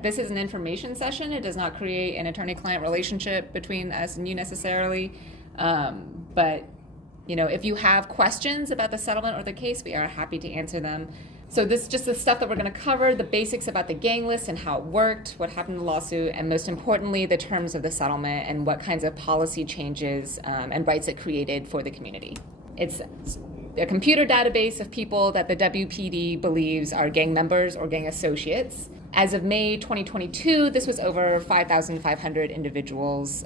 This is an information session. It does not create an attorney-client relationship between us and you necessarily. But if you have questions about the settlement or the case, we are happy to answer them. So this is just the stuff that we're going to cover, the basics about the gang list and how it worked, what happened in the lawsuit, and most importantly, the terms of the settlement and what kinds of policy changes and rights it created for the community. It's a computer database of people that the WPD believes are gang members or gang associates. As of May 2022, this was over 5,500 individuals.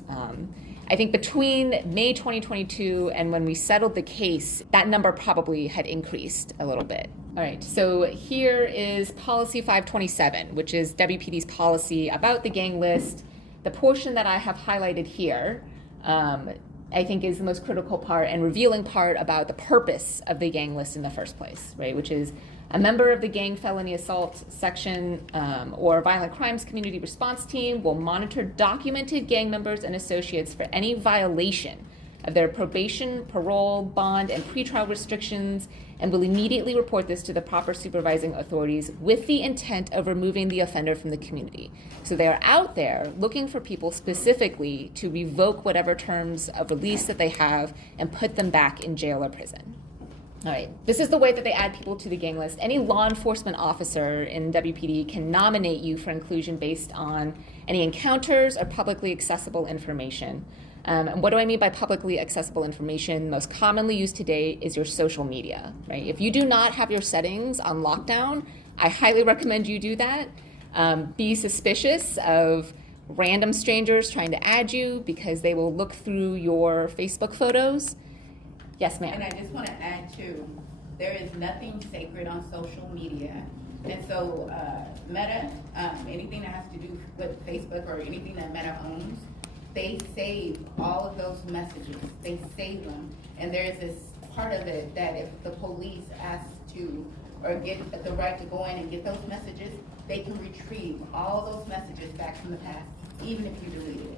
I think between May 2022 and when we settled the case, that number probably had increased a little bit. All right, so here is Policy 527, which is WPD's policy about the gang list. The portion that I have highlighted here, I think is the most critical part and revealing part about the purpose of the gang list in the first place, right? Which is a member of the gang felony assault section or violent crimes community response team will monitor documented gang members and associates for any violation of their probation, parole, bond, and pretrial restrictions, and will immediately report this to the proper supervising authorities with the intent of removing the offender from the community. So they are out there looking for people specifically to revoke whatever terms of release that they have and put them back in jail or prison. All right, this is the way that they add people to the gang list. Any law enforcement officer in WPD can nominate you for inclusion based on any encounters or publicly accessible information. And what do I mean by publicly accessible information? Most commonly used today is your social media, right? If you do not have your settings on lockdown, I highly recommend you do that. Be suspicious of random strangers trying to add you because they will look through your Facebook photos. Yes, ma'am. And I just want to add too, there is nothing sacred on social media. And so Meta, anything that has to do with Facebook or anything that Meta owns, they save all of those messages. They save them. And there's this part of it that if the police ask to or get the right to go in and get those messages, they can retrieve all those messages back from the past, even if you deleted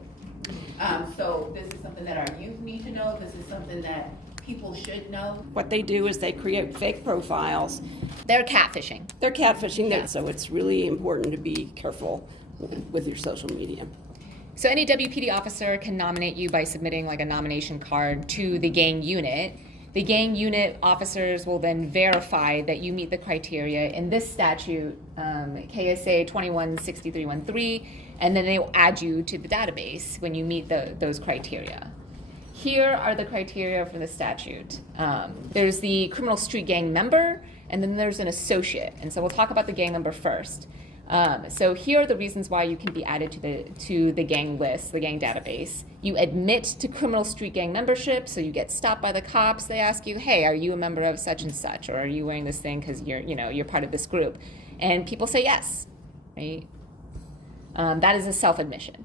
it. So this is something that our youth need to know. This is something that people should know. What they do is they create fake profiles. They're catfishing. They're catfishing, Yeah. so it's really important to be careful with your social media. So any WPD officer can nominate you by submitting like a nomination card to the gang unit. The gang unit officers will then verify that you meet the criteria in this statute, KSA 216313, and then they will add you to the database when you meet those criteria. Here are the criteria for the statute. There's the criminal street gang member, and then there's an associate. And so we'll talk about the gang member first. So here are the reasons why you can be added to the gang list, the gang database. You admit to criminal street gang membership, so you get stopped by the cops. They ask you, "Hey, are you a member of such and such, or are you wearing this thing because you're part of this group?" And people say yes, right? That is a self-admission.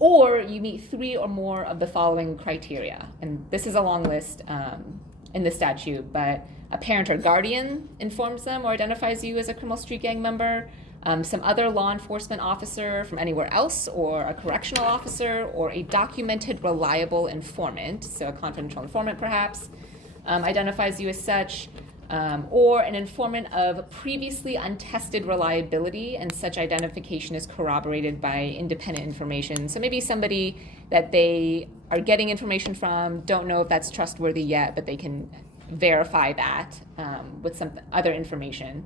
Or you meet 3 or more of the following criteria, and this is a long list in the statute, but a parent or guardian informs them or identifies you as a criminal street gang member. Some other law enforcement officer from anywhere else, or a correctional officer, or a documented reliable informant, so a confidential informant perhaps, identifies you as such, or an informant of previously untested reliability, and such identification is corroborated by independent information. So maybe somebody that they are getting information from, don't know if that's trustworthy yet, but they can verify that with some other information.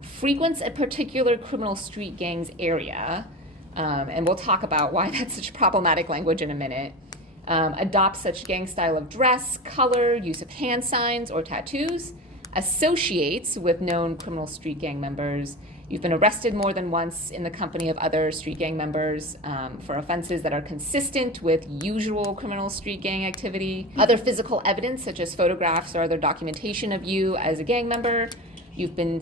Frequents a particular criminal street gang's area, and we'll talk about why that's such problematic language in a minute. Adopts such gang style of dress, color, use of hand signs or tattoos. Associates with known criminal street gang members. You've been arrested more than once in the company of other street gang members for offenses that are consistent with usual criminal street gang activity. Other physical evidence, such as photographs or other documentation of you as a gang member. You've been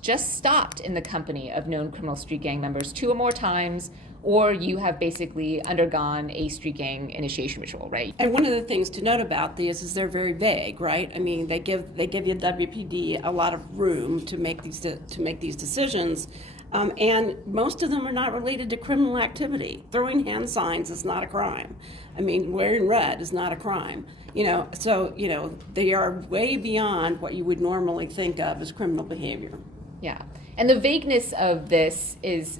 just stopped in the company of known criminal street gang members 2 or more times, or you have basically undergone a street gang initiation ritual, right? And one of the things to note about these is they're very vague, right? I mean, they give you WPD a lot of room to make these decisions, and most of them are not related to criminal activity. Throwing hand signs is not a crime. I mean, wearing red is not a crime. So they are way beyond what you would normally think of as criminal behavior. Yeah. And the vagueness of this is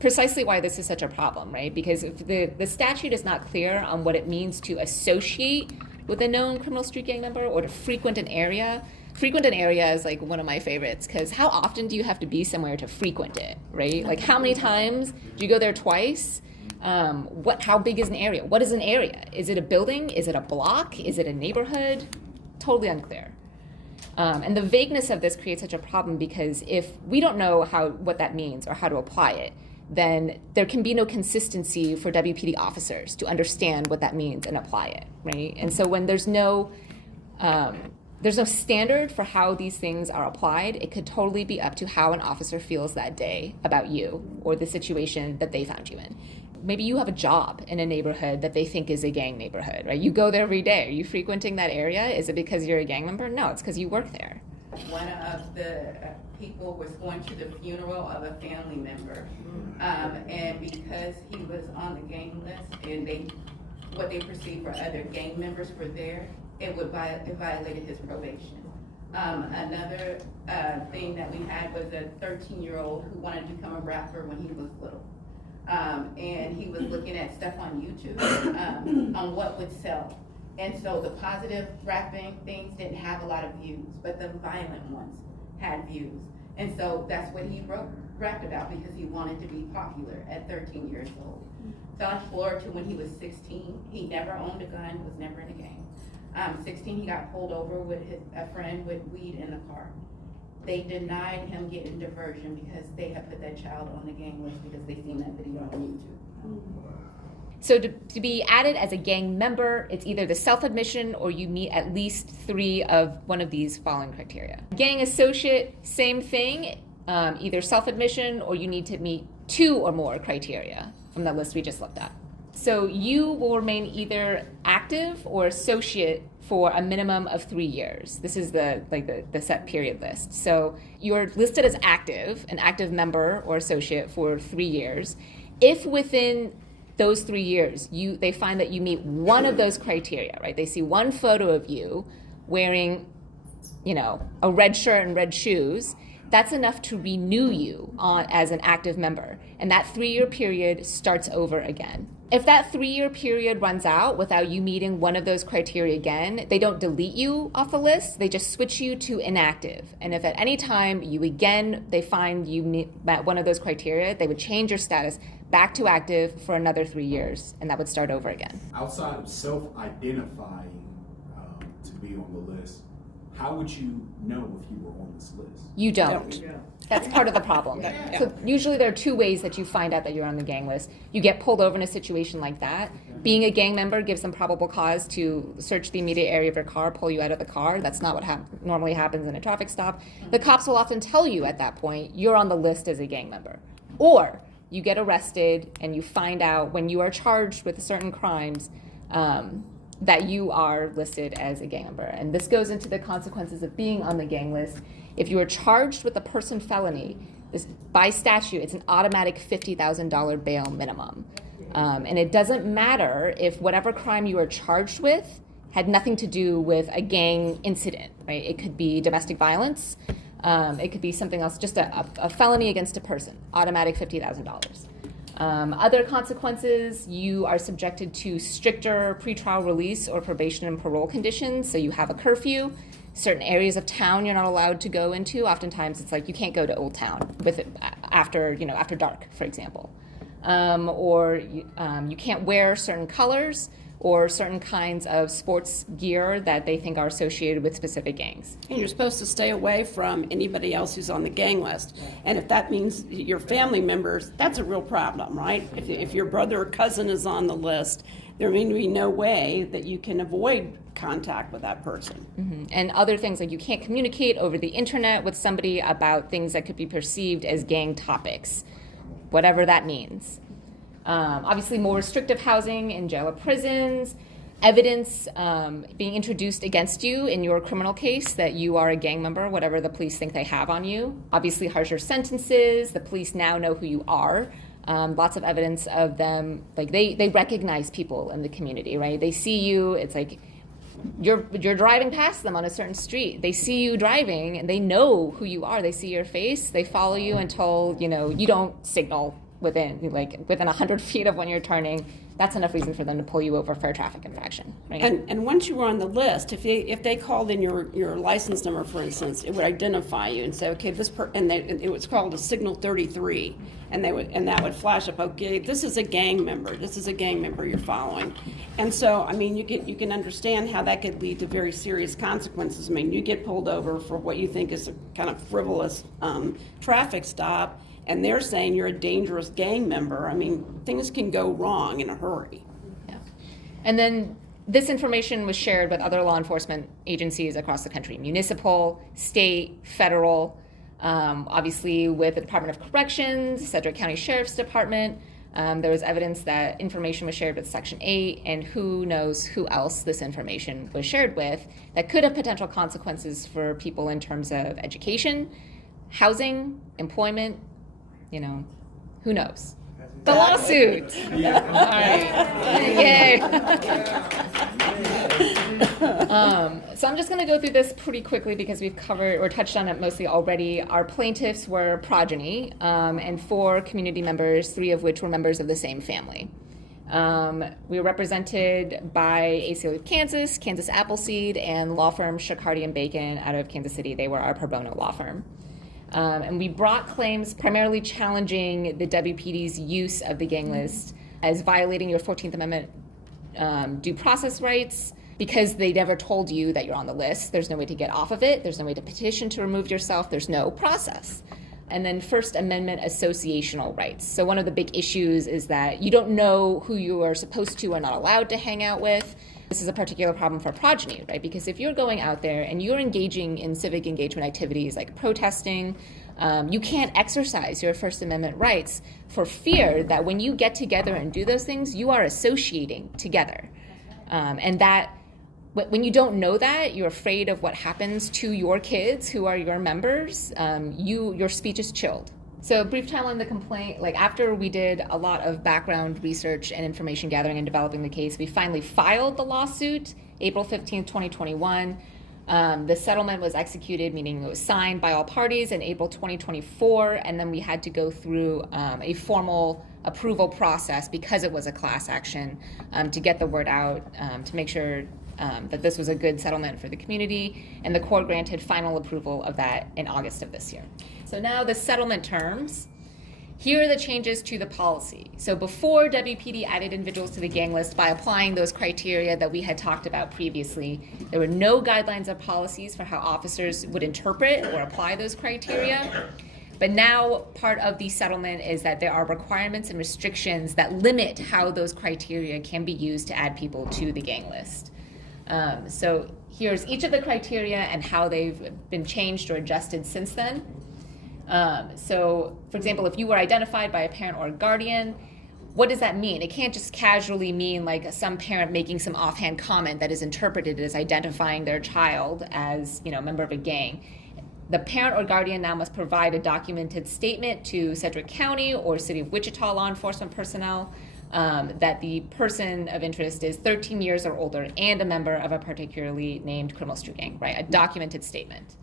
precisely why this is such a problem, right? Because if the statute is not clear on what it means to associate with a known criminal street gang member or to frequent an area. Frequent an area is like one of my favorites, because how often do you have to be somewhere to frequent it, right? Like how many times? Do you go there twice? How big is an area? What is an area? Is it a building? Is it a block? Is it a neighborhood? Totally unclear. And the vagueness of this creates such a problem, because if we don't know what that means or how to apply it, then there can be no consistency for WPD officers to understand what that means and apply it, right? And so when there's no standard for how these things are applied, it could totally be up to how an officer feels that day about you or the situation that they found you in. Maybe you have a job in a neighborhood that they think is a gang neighborhood, right? You go there every day. Are you frequenting that area? Is it because you're a gang member? No, it's because you work there. One of the people was going to the funeral of a family member, and because he was on the gang list and what they perceived were other gang members were there, it violated his probation. Another thing that we had was a 13-year-old who wanted to become a rapper when he was little. And he was looking at stuff on YouTube on what would sell. And so the positive rapping things didn't have a lot of views, but the violent ones had views. And so that's what he rapped about, because he wanted to be popular at 13 years old. Fast forward to when he was 16, he never owned a gun, was never in a gang. 16, he got pulled over with a friend with weed in the car. They denied him getting diversion because they had put that child on the gang list because they seen that video on YouTube. So to be added as a gang member, it's either the self-admission or you meet at least 3 of one of these following criteria. Gang associate, same thing, either self-admission or you need to meet 2 or more criteria from the list we just looked at. So you will remain either active or associate for a minimum of 3 years. This is the set period list. So you're listed as active, an active member or associate for 3 years. If within those 3 years they find that you meet one of those criteria, right? They see one photo of you wearing, a red shirt and red shoes, that's enough to renew you as an active member. And that 3-year period starts over again. If that 3-year period runs out without you meeting one of those criteria again, they don't delete you off the list, they just switch you to inactive. And if at any time they find you met one of those criteria, they would change your status back to active for another 3 years, and that would start over again. Outside of self-identifying to be on the list, how would you know if you were on this list? You don't. That's part of the problem. So usually there are 2 ways that you find out that you're on the gang list. You get pulled over in a situation like that. Being a gang member gives them probable cause to search the immediate area of your car, pull you out of the car. That's not what normally happens in a traffic stop. The cops will often tell you at that point, you're on the list as a gang member. Or you get arrested and you find out when you are charged with certain crimes that you are listed as a gang member. And this goes into the consequences of being on the gang list. If you are charged with a person felony, by statute, it's an automatic $50,000 bail minimum. And it doesn't matter if whatever crime you are charged with had nothing to do with a gang incident, right? It could be domestic violence. It could be something else, just a felony against a person, automatic $50,000. Other consequences, you are subjected to stricter pretrial release or probation and parole conditions. So you have a curfew. Certain areas of town you're not allowed to go into. Oftentimes it's like you can't go to Old Town after dark, for example. Or you can't wear certain colors or certain kinds of sports gear that they think are associated with specific gangs. And you're supposed to stay away from anybody else who's on the gang list. And if that means your family members, that's a real problem, right? If your brother or cousin is on the list, there may be no way that you can avoid contact with that person. Mm-hmm. And other things like you can't communicate over the internet with somebody about things that could be perceived as gang topics, whatever that means. Obviously, more restrictive housing in jail or prisons, evidence being introduced against you in your criminal case that you are a gang member, whatever the police think they have on you. Obviously, harsher sentences. The police now know who you are. Lots of evidence of them, like they recognize people in the community, right? They see you. It's like you're driving past them on a certain street. They see you driving and they know who you are. They see your face. They follow you until, you don't signal within 100 feet of when you're turning. That's enough reason for them to pull you over for a traffic infraction, right? And once you were on the list, if they called in your license number, for instance, it would identify you and say, okay, it was called a signal 33, and that would flash up, okay, this is a gang member. This is a gang member you're following, and so I mean, you can understand how that could lead to very serious consequences. I mean, you get pulled over for what you think is a kind of frivolous traffic stop, and they're saying you're a dangerous gang member. I mean, things can go wrong in a hurry. Yeah. And then this information was shared with other law enforcement agencies across the country, municipal, state, federal, obviously with the Department of Corrections, Sedgwick County Sheriff's Department. There was evidence that information was shared with Section 8, and who knows who else this information was shared with that could have potential consequences for people in terms of education, housing, employment, who knows? The lawsuit. All right. Yay. So I'm just going to go through this pretty quickly because we've covered or touched on it mostly already. Our plaintiffs were progeny and 4 community members, 3 of which were members of the same family. We were represented by ACLU of Kansas, Kansas Appleseed, and law firm Shakardi and Bacon out of Kansas City. They were our pro bono law firm. And we brought claims primarily challenging the WPD's use of the gang list as violating your 14th Amendment due process rights because they never told you that you're on the list. There's no way to get off of it. There's no way to petition to remove yourself. There's no process. And then First Amendment associational rights. So one of the big issues is that you don't know who you are supposed to or not allowed to hang out with. This is a particular problem for progeny, right? Because if you're going out there and you're engaging in civic engagement activities like protesting, you can't exercise your First Amendment rights for fear that when you get together and do those things, you are associating together. And that when you don't know that, you're afraid of what happens to your kids who are your members, your speech is chilled. So brief timeline of the complaint, after we did a lot of background research and information gathering and developing the case, we finally filed the lawsuit April 15th, 2021. The settlement was executed, meaning it was signed by all parties in April 2024, and then we had to go through a formal approval process because it was a class action to get the word out, to make sure that this was a good settlement for the community, and the court granted final approval of that in August of this year. So now the settlement terms. Here are the changes to the policy. So before, WPD added individuals to the gang list by applying those criteria that we had talked about previously. There were no guidelines or policies for how officers would interpret or apply those criteria. But now part of the settlement is that there are requirements and restrictions that limit how those criteria can be used to add people to the gang list. So here's each of the criteria and how they've been changed or adjusted since then. So, for example, if you were identified by a parent or a guardian, what does that mean? It can't just casually mean some parent making some offhand comment that is interpreted as identifying their child as, a member of a gang. The parent or guardian now must provide a documented statement to Sedgwick County or City of Wichita law enforcement personnel that the person of interest is 13 years or older and a member of a particularly named criminal street gang, right? A documented statement.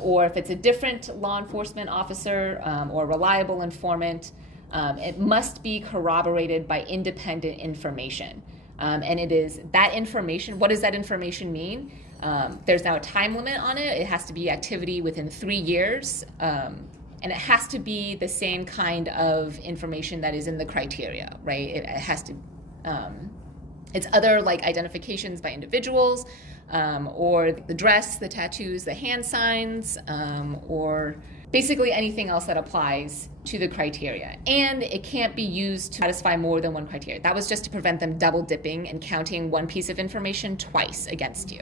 Or if it's a different law enforcement officer or reliable informant, it must be corroborated by independent information. And it is that information. What does that information mean? There's now a time limit on it. It has to be activity within 3 years. And it has to be the same kind of information that is in the criteria, right? It has to, it's other identifications by individuals, or the dress, the tattoos, the hand signs, or basically anything else that applies to the criteria. And it can't be used to satisfy more than one criteria. That was just to prevent them double dipping and counting one piece of information twice against you.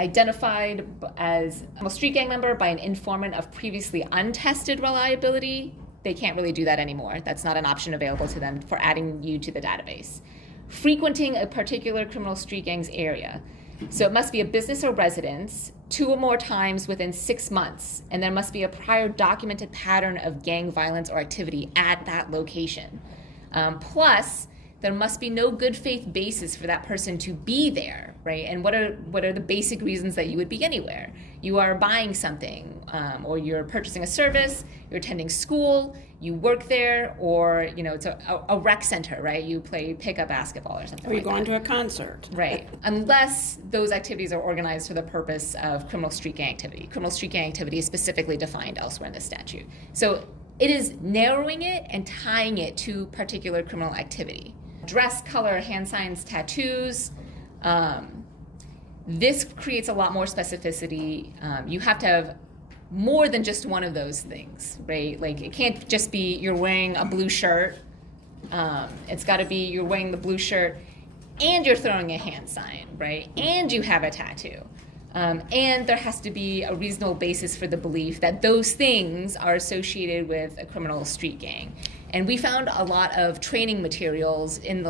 Identified as a street gang member by an informant of previously untested reliability, they can't really do that anymore. That's not an option available to them for adding you to the database. Frequenting a particular criminal street gang's area. So it must be a business or residence 2 or more times within 6 months, and there must be a prior documented pattern of gang violence or activity at that location. Plus, there must be no good faith basis for that person to be there, right? And what are the basic reasons that you would be anywhere? You are buying something, or you're purchasing a service, you're attending school, you work there, or it's a rec center, right? You play pickup basketball or something. Or you're like going that. to a concert. Right. Unless those activities are organized for the purpose of criminal street gang activity. Criminal street gang activity is specifically defined elsewhere in the statute. So it is narrowing it and tying it to particular criminal activity. Dress, color, hand signs, tattoos. This creates a lot more specificity. You have to have more than just one of those things, right? Like it can't just be you're wearing a blue shirt. It's got to be you're wearing the blue shirt and you're throwing a hand sign, right? And you have a tattoo. And there has to be a reasonable basis for the belief that those things are associated with a criminal street gang. And we found a lot of training materials in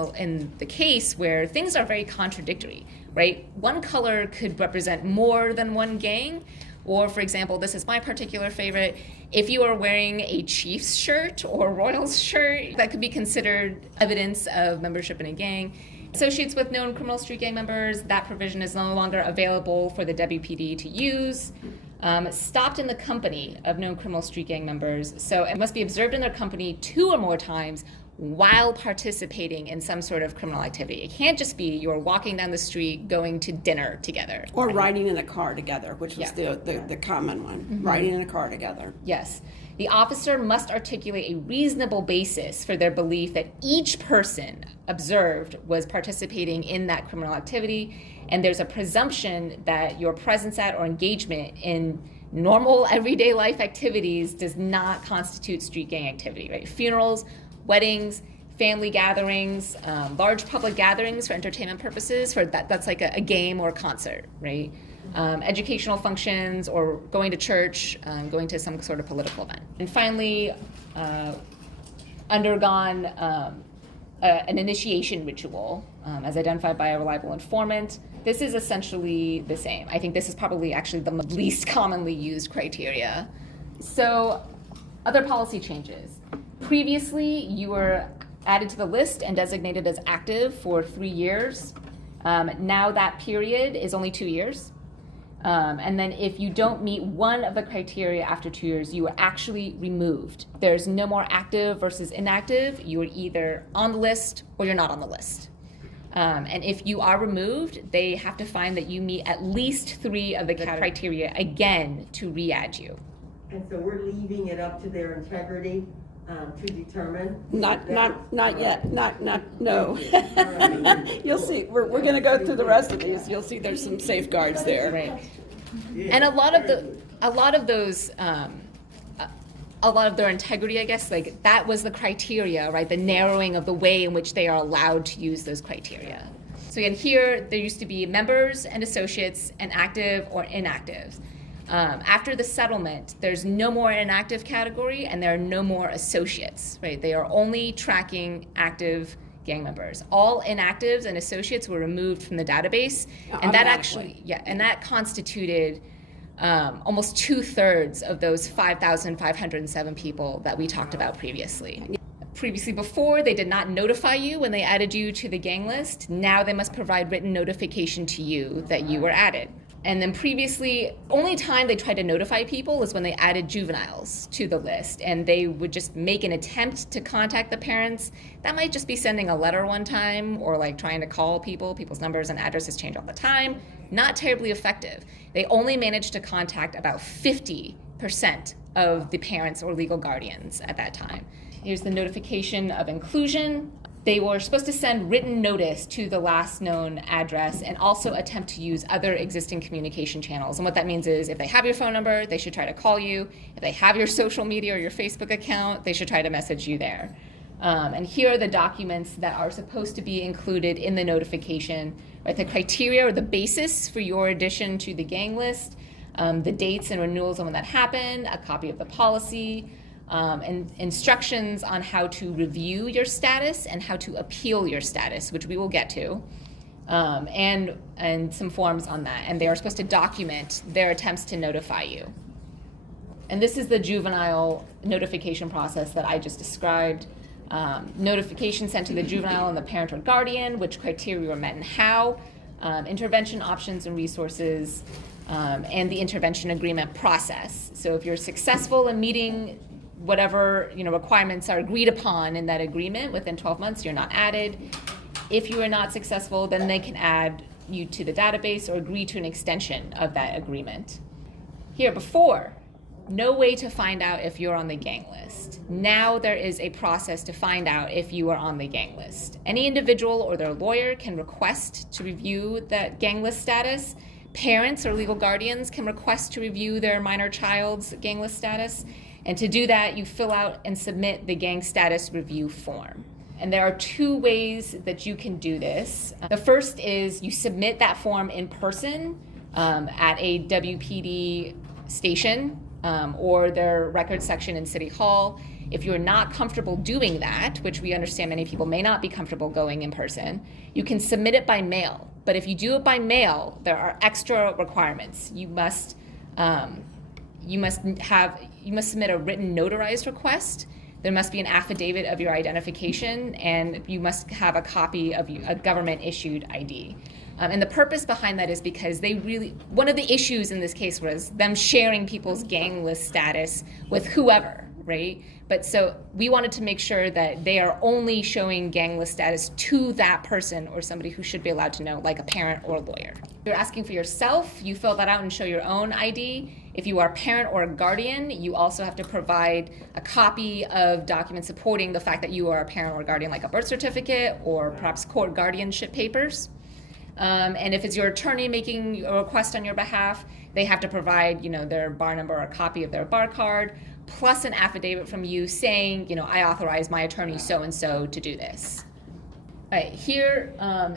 the case where things are very contradictory, right? One color could represent more than one gang. Or, for example, this is my particular favorite, if you are wearing a Chiefs shirt or a Royals shirt, that could be considered evidence of membership in a gang. Associates with known criminal street gang members, that provision is no longer available for the WPD to use. Stopped in the company of known criminal street gang members, so it must be observed in their company 2 or more times while participating in some sort of criminal activity. It can't just be you're walking down the street going to dinner together. Or riding in a car together, which was Yeah. the common one, riding in a car together. Yes. The officer must articulate a reasonable basis for their belief that each person observed was participating in that criminal activity, and there's a presumption that your presence at or engagement in normal everyday life activities does not constitute street gang activity, right? Funerals, weddings, family gatherings, large public gatherings for entertainment purposes, that's like a game or a concert, right? Educational functions or going to church, going to some sort of political event. And finally, undergone an initiation ritual as identified by a reliable informant. This is essentially the same. I think this is probably actually the least commonly used criteria. So, other policy changes. Previously, you were added to the list and designated as active for 3 years. Now that period is only 2 years. And then if you don't meet one of the criteria after 2 years, you are actually removed. There's no more active versus inactive. You are either on the list or you're not on the list. And if you are removed, they have to find that you meet at least 3 of the criteria again to re-add you. And so we're leaving it up to their integrity to determine? Not yet, no. All right. You'll see, we're gonna go through the rest of these, you'll see there's some safeguards there. Right. And a lot of those, a lot of their integrity, I guess, like that was the criteria, right? The narrowing of the way in which they are allowed to use those criteria. So again, here, there used to be members and associates and active or inactive. After the settlement, there's no more inactive category and there are no more associates, right? They are only tracking active gang members. All inactives and associates were removed from the database, and that actually, and that constituted almost 2/3 of those 5,507 people that we talked about previously. Previously, before, they did not notify you when they added you to the gang list. Now they must provide written notification to you that you were added. And then previously, only time they tried to notify people is when they added juveniles to the list, and they would just make an attempt to contact the parents. That might just be sending a letter one time or like trying to call people. People's numbers and addresses change all the time. Not terribly effective. They only managed to contact about 50% of the parents or legal guardians at that time. Here's the notification of inclusion. They were supposed to send written notice to the last known address and also attempt to use other existing communication channels. And what that means is if they have your phone number, they should try to call you. If they have your social media or your Facebook account, they should try to message you there. And here are the documents that are supposed to be included in the notification, right? The criteria or the basis for your addition to the gang list, the dates and renewals and when that happened, a copy of the policy, and instructions on how to review your status and how to appeal your status, which we will get to, and some forms on that. And they are supposed to document their attempts to notify you. And this is the juvenile notification process that I just described. notification sent to the juvenile and the parent or guardian, which criteria were met and how, intervention options and resources, and the intervention agreement process. So if you're successful in meeting whatever requirements are agreed upon in that agreement within 12 months, you're not added. If you are not successful, then they can add you to the database or agree to an extension of that agreement. Here, before, no way to find out if you're on the gang list. Now there is a process to find out if you are on the gang list. Any individual or their lawyer can request to review that gang list status. Parents or legal guardians can request to review their minor child's gang list status. And to do that, you fill out and submit the gang status review form. And there are two ways that you can do this. The first is you submit that form in person at a WPD station or their records section in City Hall. If you're not comfortable doing that, which we understand many people may not be comfortable going in person, you can submit it by mail. But if you do it by mail, there are extra requirements. You must submit a written notarized request. There must be an affidavit of your identification, and you must have a copy of a government-issued ID. And the purpose behind that is because one of the issues in this case was them sharing people's gang list status with whoever, right? But so we wanted to make sure that they are only showing gang list status to that person or somebody who should be allowed to know, like a parent or a lawyer. If you're asking for yourself, you fill that out and show your own ID. If you are a parent or a guardian, you also have to provide a copy of documents supporting the fact that you are a parent or a guardian, like a birth certificate or perhaps court guardianship papers. And if it's your attorney making a request on your behalf, they have to provide, their bar number or a copy of their bar card, plus an affidavit from you saying, I authorize my attorney so-and-so to do this. All right, here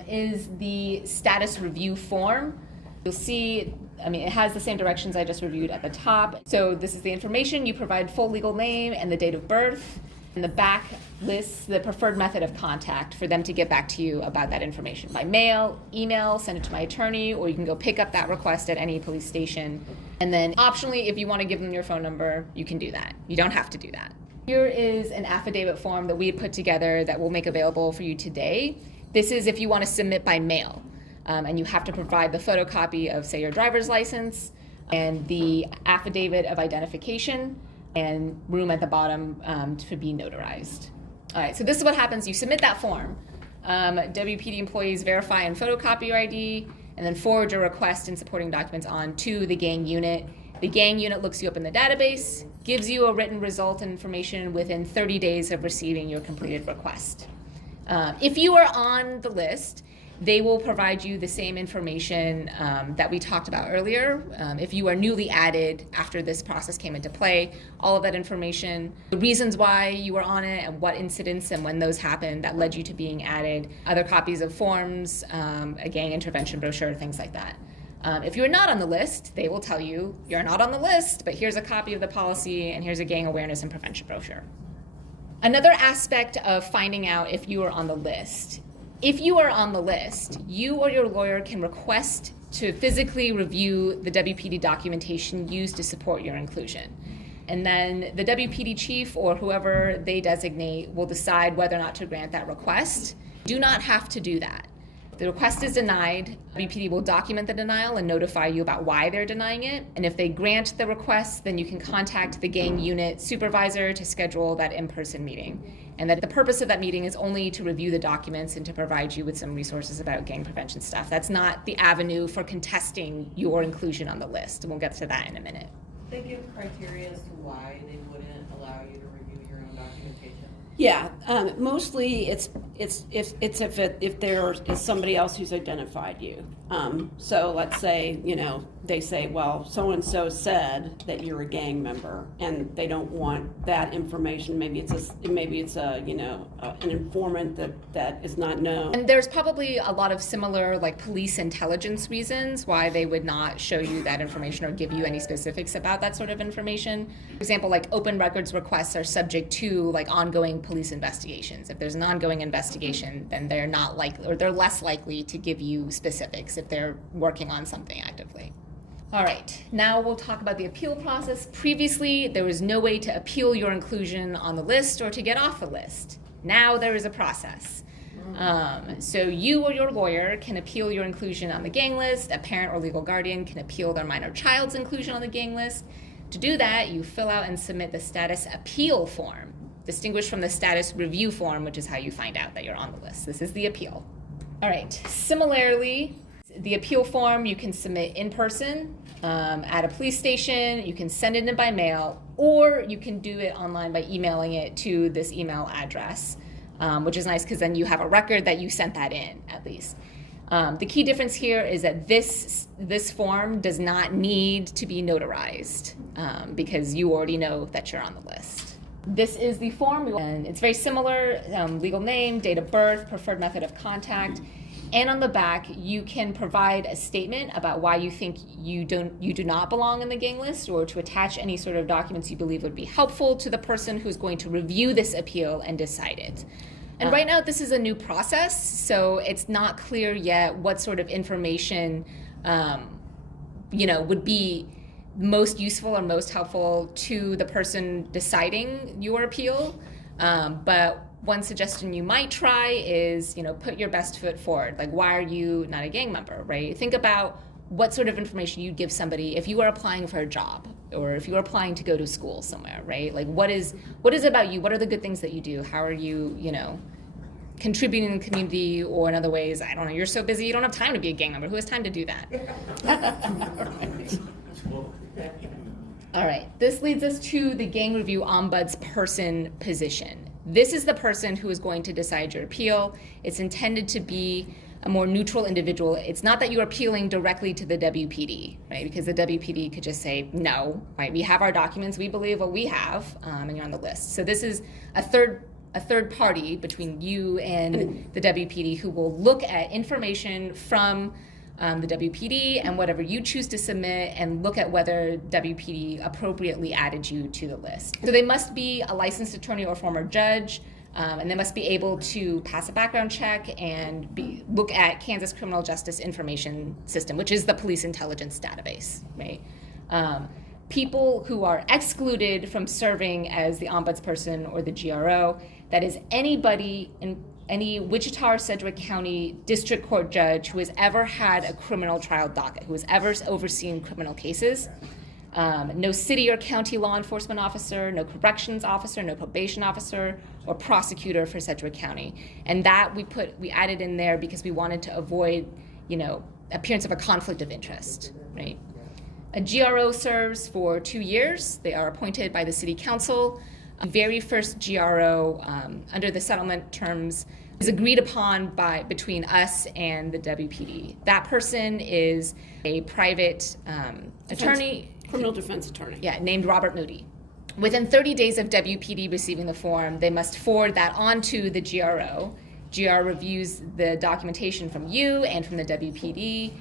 is the status review form. You'll see, it has the same directions I just reviewed at the top. So this is the information. You provide full legal name and the date of birth. And the back lists the preferred method of contact for them to get back to you about that information by mail, email, send it to my attorney, or you can go pick up that request at any police station. And then optionally, if you want to give them your phone number, you can do that. You don't have to do that. Here is an affidavit form that we had put together that we'll make available for you today. This is if you want to submit by mail, and you have to provide the photocopy of, say, your driver's license and the affidavit of identification, and room at the bottom to be notarized. All right, so this is what happens. You submit that form. WPD employees verify and photocopy your ID, and then forward your request and supporting documents on to the gang unit. The gang unit looks you up in the database, gives you a written result and information within 30 days of receiving your completed request. If you are on the list, they will provide you the same information that we talked about earlier. If you are newly added after this process came into play, all of that information, the reasons why you were on it and what incidents and when those happened that led you to being added, other copies of forms, a gang intervention brochure, things like that. If you're not on the list, they will tell you, you're not on the list, but here's a copy of the policy and here's a gang awareness and prevention brochure. Another aspect of finding out if you are on the list. If you are on the list, you or your lawyer can request to physically review the WPD documentation used to support your inclusion. And then the WPD chief or whoever they designate will decide whether or not to grant that request. Do not have to do that. If the request is denied, WPD will document the denial and notify you about why they're denying it. And if they grant the request, then you can contact the gang unit supervisor to schedule that in-person meeting. And that the purpose of that meeting is only to review the documents and to provide you with some resources about gang prevention stuff. That's not the avenue for contesting your inclusion on the list. And we'll get to that in a minute. They give criteria as to why they wouldn't allow you to review your own documentation. Yeah, mostly it's if there is somebody else who's identified you. So let's say they say, well, so and so said that you're a gang member, and they don't want that information. Maybe it's an informant that is not known. And there's probably a lot of similar police intelligence reasons why they would not show you that information or give you any specifics about that sort of information. For example, open records requests are subject to ongoing police investigations. If there's an ongoing investigation, then they're not likely, or they're less likely to give you specifics if they're working on something actively. All right, now we'll talk about the appeal process. Previously, there was no way to appeal your inclusion on the list or to get off the list. Now there is a process. So you or your lawyer can appeal your inclusion on the gang list. A parent or legal guardian can appeal their minor child's inclusion on the gang list. To do that, you fill out and submit the status appeal form, distinguished from the status review form, which is how you find out that you're on the list. This is the appeal. All right. Similarly, the appeal form you can submit in person at a police station. You can send it in by mail, or you can do it online by emailing it to this email address, which is nice because then you have a record that you sent that in, at least. The key difference here is that this form does not need to be notarized because you already know that you're on the list. This is the form, and it's very similar, legal name, date of birth, preferred method of contact, and on the back you can provide a statement about why you think you do not belong in the gang list, or to attach any sort of documents you believe would be helpful to the person who's going to review this appeal and decide it. And right now, this is a new process, so it's not clear yet what sort of information, would be most useful or most helpful to the person deciding your appeal. But one suggestion you might try is, put your best foot forward. Like, why are you not a gang member, right? Think about what sort of information you'd give somebody if you were applying for a job, or if you were applying to go to school somewhere, right? Like, what is it about you? What are the good things that you do? How are you, contributing in the community, or in other ways? I don't know, you're so busy you don't have time to be a gang member. Who has time to do that? All right, this leads us to the gang review ombudsperson position. This is the person who is going to decide your appeal. It's intended to be a more neutral individual. It's not that you're appealing directly to the WPD, right? Because the WPD could just say, no, right? We have our documents, we believe what we have, and you're on the list. So this is a third party between you and the WPD who will look at information from the WPD and whatever you choose to submit, and look at whether WPD appropriately added you to the list. So they must be a licensed attorney or former judge, and they must be able to pass a background check and look at Kansas Criminal Justice Information System, which is the police intelligence database, right? People who are excluded from serving as the ombudsperson or the GRO, that is anybody in any Wichita or Sedgwick County district court judge who has ever had a criminal trial docket, who has ever overseen criminal cases. No city or county law enforcement officer, no corrections officer, no probation officer, or prosecutor for Sedgwick County. And that we added in there because we wanted to avoid, appearance of a conflict of interest, right? A GRO serves for 2 years. They are appointed by the city council. The very first GRO, under the settlement terms, is agreed upon between us and the WPD. That person is a private attorney. Criminal defense attorney. Yeah, named Robert Moody. Within 30 days of WPD receiving the form, they must forward that on to the GRO. GR reviews the documentation from you and from the WPD.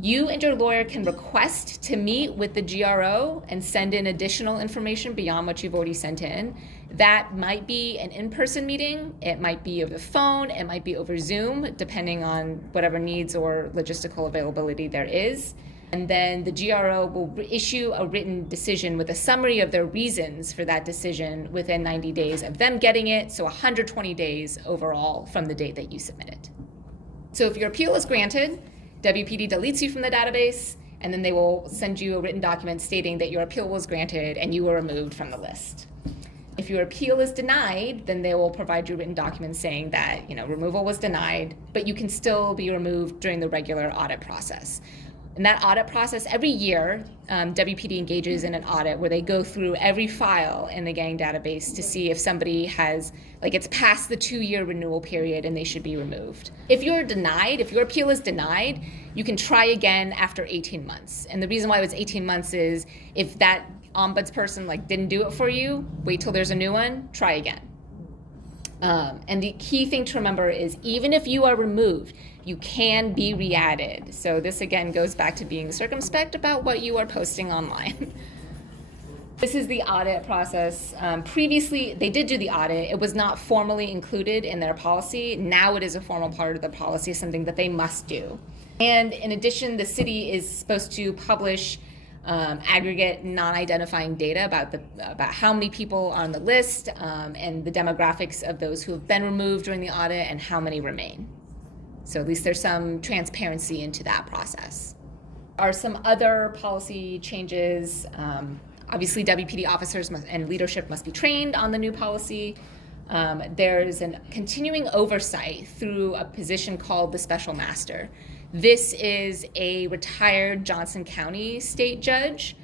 You and your lawyer can request to meet with the GRO and send in additional information beyond what you've already sent in. That might be an in-person meeting, it might be over the phone, it might be over Zoom, depending on whatever needs or logistical availability there is. And then the GRO will issue a written decision with a summary of their reasons for that decision within 90 days of them getting it, so 120 days overall from the date that you submit it. So if your appeal is granted, WPD deletes you from the database, and then they will send you a written document stating that your appeal was granted and you were removed from the list. If your appeal is denied, then they will provide you written documents saying that, removal was denied, but you can still be removed during the regular audit process. In that audit process, every year, WPD engages in an audit where they go through every file in the gang database to see if somebody has, it's past the 2-year renewal period and they should be removed. If your appeal is denied, you can try again after 18 months. And the reason why it was 18 months is if that ombudsperson didn't do it for you, wait till there's a new one, try again. And the key thing to remember is even if you are removed, you can be re-added. So this again goes back to being circumspect about what you are posting online. This is the audit process. Previously, they did do the audit. It was not formally included in their policy. Now it is a formal part of the policy, something that they must do. And in addition, the city is supposed to publish aggregate non-identifying data about how many people are on the list, and the demographics of those who have been removed during the audit and how many remain. So at least there's some transparency into that process. Are some other policy changes. Obviously, WPD officers and leadership must be trained on the new policy. There's a continuing oversight through a position called the Special Master. This is a retired Johnson County state judge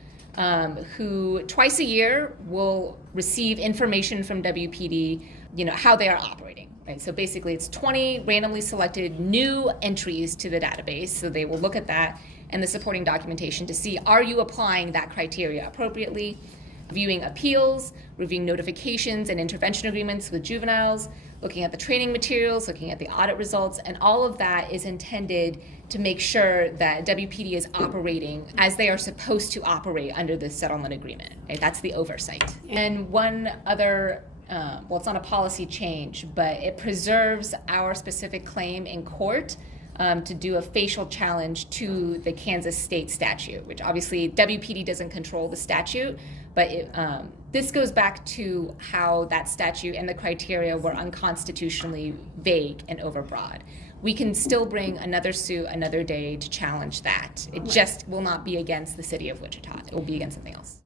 who twice a year will receive information from WPD, how they are operating. Right? So basically, it's 20 randomly selected new entries to the database. So they will look at that and the supporting documentation to see, are you applying that criteria appropriately? Viewing appeals, reviewing notifications and intervention agreements with juveniles, looking at the training materials, looking at the audit results, and all of that is intended to make sure that WPD is operating as they are supposed to operate under the settlement agreement. Right? That's the oversight. And one other, it's not a policy change, but it preserves our specific claim in court to do a facial challenge to the Kansas state statute, which obviously WPD doesn't control the statute, but this goes back to how that statute and the criteria were unconstitutionally vague and overbroad. We can still bring another suit another day to challenge that. It just will not be against the city of Wichita. It will be against something else.